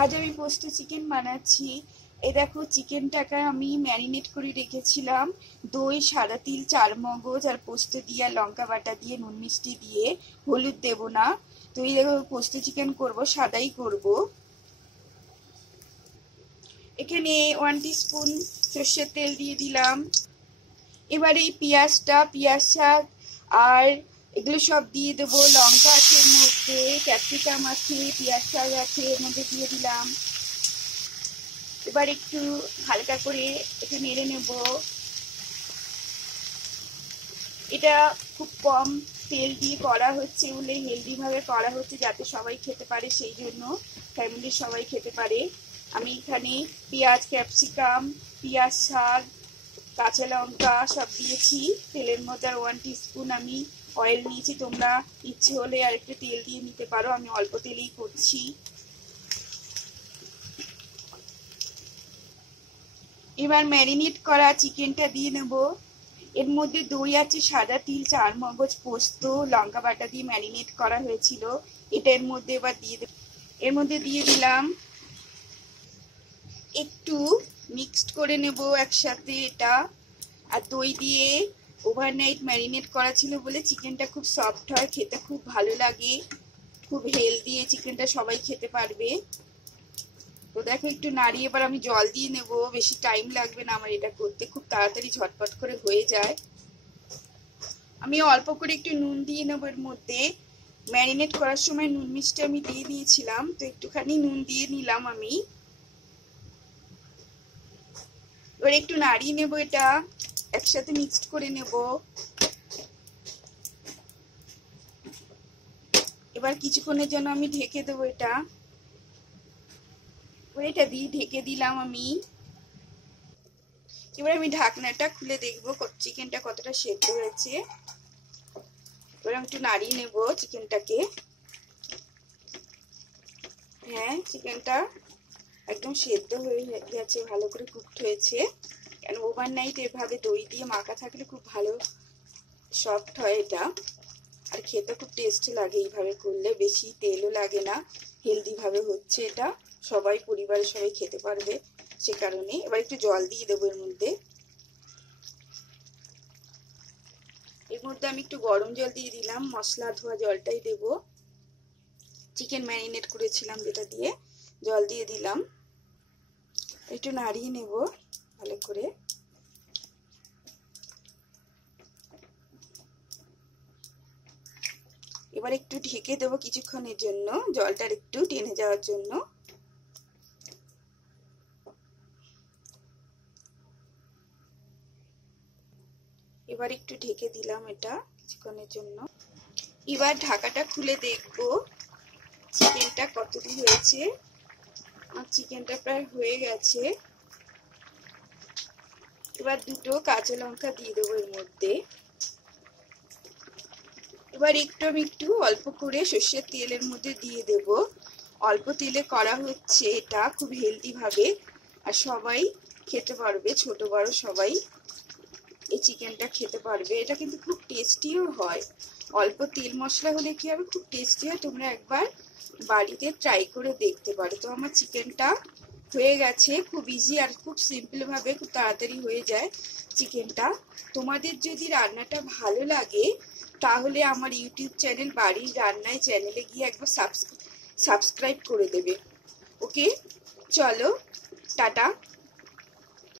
আজ আমি পোস্ত চিকেন বানাচ্ছি। এই দেখো, চিকেনটাকে আমি ম্যারিনেট করে রেখেছিলাম দই, সাদা তিল, চারমগজ আর পোস্ত দিয়ে, লঙ্কা বাটা দিয়ে, নুন মিষ্টি দিয়ে, হলুদ দেব না। তো এই দেখো, পোস্ত চিকেন করব, সাদাই করব। এখানে 1 টিস্পুন সর্ষের তেল দিয়ে দিলাম। এবার এই পেঁয়াজ শাক আর এগুলো সব দিয়ে দেবো। লঙ্কা আছে এর মধ্যে, ক্যাপসিকাম আছে, পেঁয়াজ শাক আছে, এর মধ্যে দিয়ে দিলাম। এবার একটু হালকা করে একটু নেড়ে নেব। এটা খুব কম তেল দিয়ে করা হচ্ছে বলে, হেলদি ভাবে করা হচ্ছে, যাতে সবাই খেতে পারে, সেই জন্য ফ্যামিলির সবাই খেতে পারে। আমি এখানে পেঁয়াজ, ক্যাপসিকাম, পেঁয়াজ শাক, কাঁচা লঙ্কা সব দিয়েছি তেলের মধ্যে। আর 1 টিস্পুন আমি অয়েল নিয়েছি। তোমরা ইচ্ছে হলে আর একটু তেল দিয়ে নিতে পারো, আমি অল্প তেলেই করছি। এবার ম্যারিনেট করা চিকেনটা দিয়ে নেব। এর মধ্যে দই আছে, সাদা তিল, চারমগজ, পোস্ত, লঙ্কা বাটা দিয়ে ম্যারিনেট করা হয়েছিল। এটা এর মধ্যে এবার দিয়ে দেব। এর মধ্যে দিয়ে দিলাম। একটু মিক্সড করে নেব একসাথে এটা। আর দই দিয়ে ওভারনাইট ম্যারিনেট করা ছিল বলে চিকেনটা খুব সফট হয়, খেতে খুব ভালো লাগে, খুব হেলদি। এই চিকেনটা সবাই খেতে পারবে। তো দেখো, একটু নাড়িয়ে এবার আমি জল দিয়ে নেব। বেশি টাইম লাগবে না আমার এটা করতে, খুব তাড়াতাড়ি ঝটপট করে হয়ে যায়। আমি অল্প করে একটু নুন দিয়ে নেবো এর মধ্যে। ম্যারিনেট করার সময় নুন মিষ্টি আমি দিয়ে দিয়েছিলাম, তো একটুখানি নুন দিয়ে নিলাম আমি। এবার একটু নাড়িয়ে নেব, এটা একসাথে মিক্সড করে নেব। এবার কিছুক্ষণের জন্য আমি ঢেকে দেবো এটা। এটা দিয়ে ঢেকে দিলাম আমি। এবার আমি ঢাকনাটা খুলে দেখবো চিকেনটা কতটা সেদ্ধ হয়েছে। এবার আমি একটু নাড়িয়ে নেব চিকেনটাকে। হ্যাঁ, চিকেনটা একদম সেদ্ধ হয়ে গেছে, ভালো করে কুকড হয়েছে। কেন ওভারনাইট এভাবে দই দিয়ে মাখা থাকলে খুব ভালো সফট হয় এটা, আর খেতে খুব টেস্টি লাগে এইভাবে করলে। বেশি তেলও লাগে না, হেলদি ভাবে হচ্ছে এটা, সবাই পরিবারের সবাই খেতে পারবে, সে কারণে। এবার একটু জল দিয়ে দেবো এর মধ্যে। এর মধ্যে আমি একটু গরম জল দিয়ে দিলাম, মশলা ধোয়া জলটাই দেব। চিকেন ম্যারিনেট করেছিলাম যেটা দিয়ে, জল দিয়ে দিলাম। একটু নাড়িয়ে নেব ভালো করে। এবার একটু ঢেকে দেবো কিছুক্ষণের জন্য, জলটার একটু টেনে যাওয়ার জন্য। এবার একটু ঢেকে দিলাম এটা কিছুক্ষণের জন্য। এবার ঢাকাটা খুলে দেখবো চিকেনটা কতদূর হয়েছে। আর চিকেনটা প্রায় হয়ে গেছে। এবার দুটো কাঁচা লঙ্কা দিয়ে দেবো এর মধ্যে। এবার একটু অল্প করে সর্ষের তেলের মধ্যে দিয়ে দেব। অল্প তেলে করা হচ্ছে এটা, খুব হেলদি ভাবে, আর সবাই খেতে পারবে, ছোট বড় সবাই এই চিকেনটা খেতে পারবে। এটা কিন্তু খুব টেস্টিও হয়। অল্প তেল মশলা হলে কি হবে, খুব টেস্টি হয়। তোমরা একবার বাড়িতে ট্রাই করে দেখতে পারো। তো আমার চিকেনটা হয়ে গেছে, খুব ইজি আর খুব সিম্পল ভাবে খুব তাড়াতাড়ি হয়ে যায় চিকেনটা। তোমাদের যদি রান্নাটা ভালো লাগে তাহলে আমার ইউটিউব চ্যানেল বাড়ির রান্নায় চ্যানেলে গিয়ে একবার সাবস্ক্রাইব করে দেবে। ওকে, চলো, টাটা।